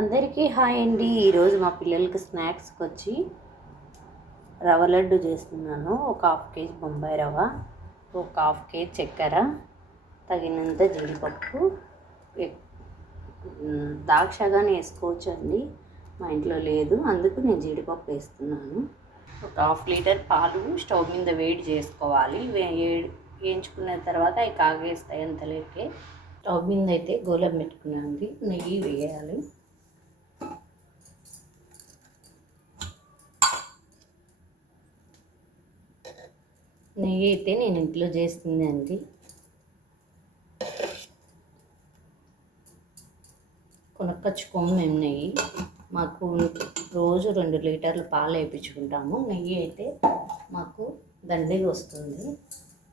అందరికీ హాయ్ అండి. ఈరోజు మా పిల్లలకి స్నాక్స్కి వచ్చి రవ్వ లడ్డు చేస్తున్నాను. ఒక హాఫ్ కేజీ బొంబాయి రవ్వ, ఒక హాఫ్ కేజీ చక్కెర, తగినంత జీడిపప్పు, ద్రాక్షగానే వేసుకోవచ్చు అండి. మా ఇంట్లో లేదు, అందుకు నేను జీడిపప్పు వేస్తున్నాను. ఒక హాఫ్ లీటర్ పాలు స్టవ్ మీద వేడి చేసుకోవాలి. వేయించుకున్న తర్వాత అవి కాగేస్తాయి అంతలోకే. స్టవ్ మీద అయితే గోలం పెట్టుకున్నాను, నెయ్యి వేయాలి. నెయ్యి అయితే నేను ఇంట్లో చేస్తుంది అండి. కొనుక్కొచ్చుకోము మేము నెయ్యి. మాకు రోజు 2 లీటర్లు పాలు వేయించుకుంటాము. నెయ్యి అయితే మాకు దండిగా వస్తుంది.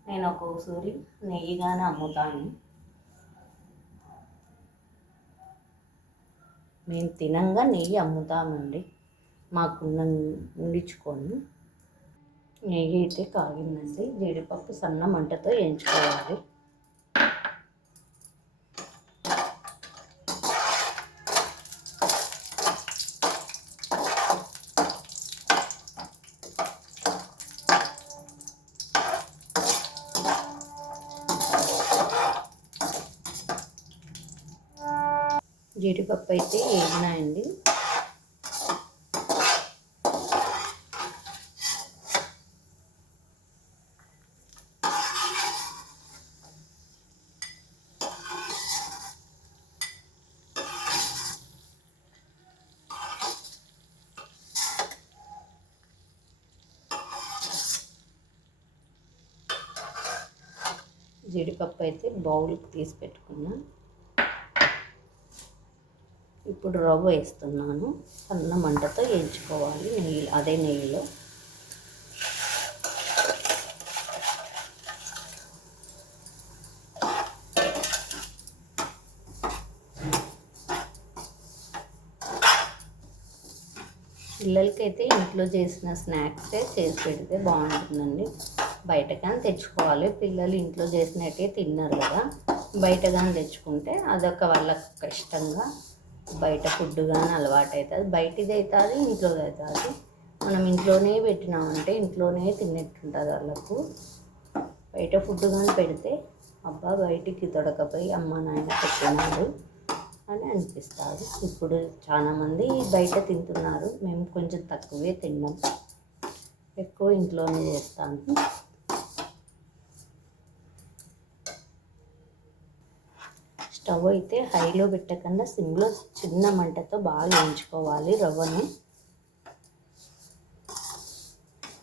నేను ఒక్కొక్కసారి నెయ్యిగానే అమ్ముతాను. మేము తినంగా నెయ్యి అమ్ముతామండి, మాకున్న ఉండించుకొని. నెయ్యి అయితే కాగిందండి. జీడిపప్పు సన్న మంటతో వేయించుకోవాలి. జీడిపప్పు అయితే వేగినాయండి. జీడిపప్పు అయితే బౌల్కి తీసి పెట్టుకున్నా. ఇప్పుడు రవ్వ వేస్తున్నాను. సన్న మంటతో వేయించుకోవాలి అదే నెయ్యిలో. పిల్లలకైతే ఇంట్లో చేసిన స్నాక్సే చేసి పెడితే బాగుంటుందండి. బయటగానే తెచ్చుకోవాలి. పిల్లలు ఇంట్లో చేసినట్టే తిన్నారు కదా, బయటగానే తెచ్చుకుంటే అదొక వాళ్ళకి కష్టంగా బయట ఫుడ్ కానీ అలవాటు అవుతుంది. బయటిది అవుతుంది, ఇంట్లోది అవుతుంది. మనం ఇంట్లోనే పెట్టినామంటే ఇంట్లోనే తిన్నట్టుంటుంది వాళ్ళకు. బయట ఫుడ్ కానీ పెడితే అబ్బా బయటికి దొరకపోయి అమ్మ నాయన పెట్టినారు అని అనిపిస్తుంది. ఇప్పుడు చాలామంది బయట తింటున్నారు. మేము కొంచెం తక్కువే తిన్నాం, ఎక్కువ ఇంట్లోనే చేస్తాను. స్టవ్ అయితే హైలో పెట్టకుండా సిమ్లో చిన్న మంటతో బాగా వేయించుకోవాలి రవ్వను.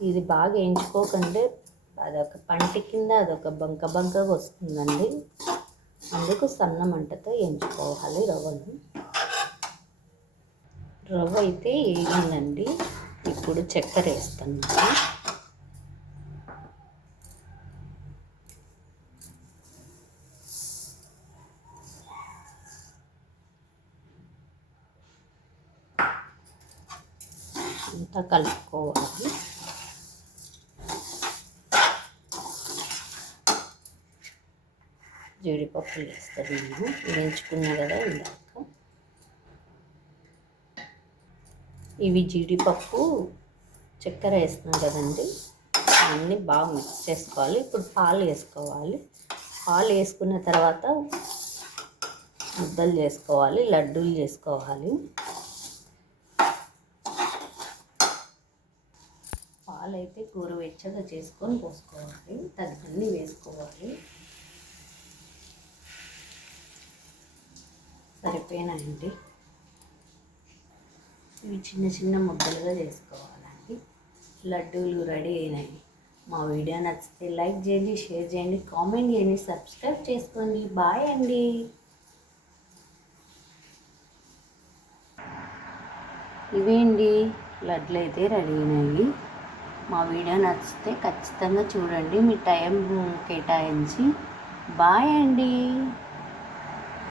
ఇది బాగా వేయించుకోకండి, అదొక పంటి కింద అదొక బంకగా వస్తుందండి. అందుకు సన్న మంటతో వేయించుకోవాలి రవ్వను. రవ్వ అయితే వేగిందండి. ఇప్పుడు చక్కెర వేస్తున్నాను. అంతా కలుపుకోవాలి. జీడిపప్పు వేస్తాను నేను, వేయించుకున్నా కదా ఇందాక. ఇవి జీడిపప్పు చక్కెర వేస్తున్నాం కదండి, అన్నీ బాగా మిక్స్ చేసుకోవాలి. ఇప్పుడు పాలు వేసుకోవాలి. పాలు వేసుకున్న తర్వాత ముద్దలు చేసుకోవాలి, లడ్డూలు చేసుకోవాలి. పాలు అయితే గోరువెచ్చగా చేసుకొని పోసుకోవాలి, తగినన్ని వేసుకోవాలి. సరిపోయినాయండి. ఇవి చిన్న చిన్న ముద్దలుగా చేసుకోవాలండి. లడ్డూలు రెడీ అయినాయి. మా వీడియో నచ్చితే లైక్ చేయండి, షేర్ చేయండి, కామెంట్ చేయండి, సబ్స్క్రైబ్ చేసుకోండి. బాయ్ అండి. ఇవేండి లడ్లు అయితే రెడీ అయినాయి. మా వీడియో నచ్చితే ఖచ్చితంగా చూడండి, మీ టైం కేటాయించి. బాయ్ అండి.